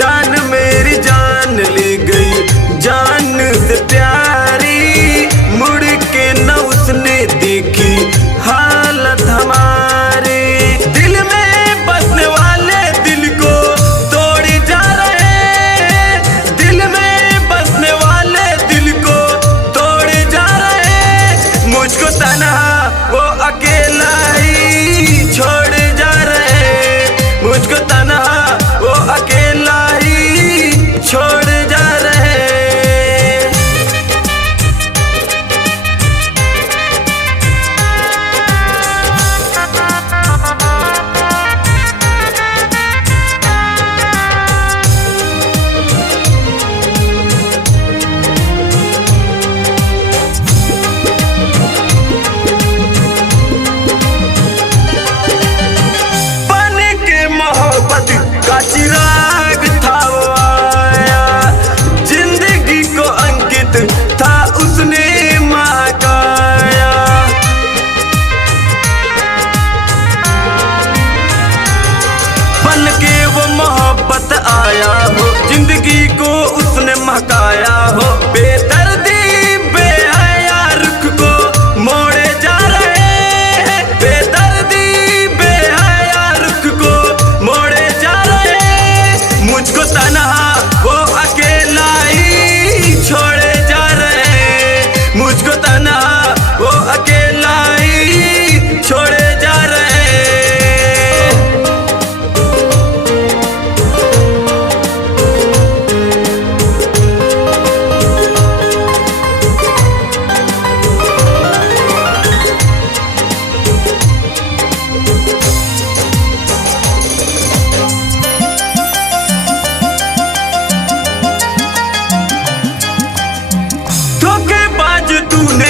जान मेरी जान ली गई, जान से प्यारी, मुड़ के न उसने देखी हालत हमारी। दिल में बसने वाले दिल को तोड़ी जा रहे, दिल में बसने वाले दिल को तोड़े जा रहे। मुझको तन्हा वो अकेला ही छोड़ जा रहे, मुझको तन्हा वो अकेला ही छोड़ जा रहे। का चिराग था वो आया, जिंदगी को अंकित था उसने महकाया। बन के वो मोहब्बत आया हो, जिंदगी को उसने महकाया हो। बेदर्दी बेहया रुख को मोड़े जा रहे हैं, बेदर्दी बेहया रुख को मोड़े जा रहे। मुझको तन्हा वो अकेला ही छोड़े जा रहे, मुझको तन्हा वो अकेला ही छोड़े जा रहे। धोखेबाज तूने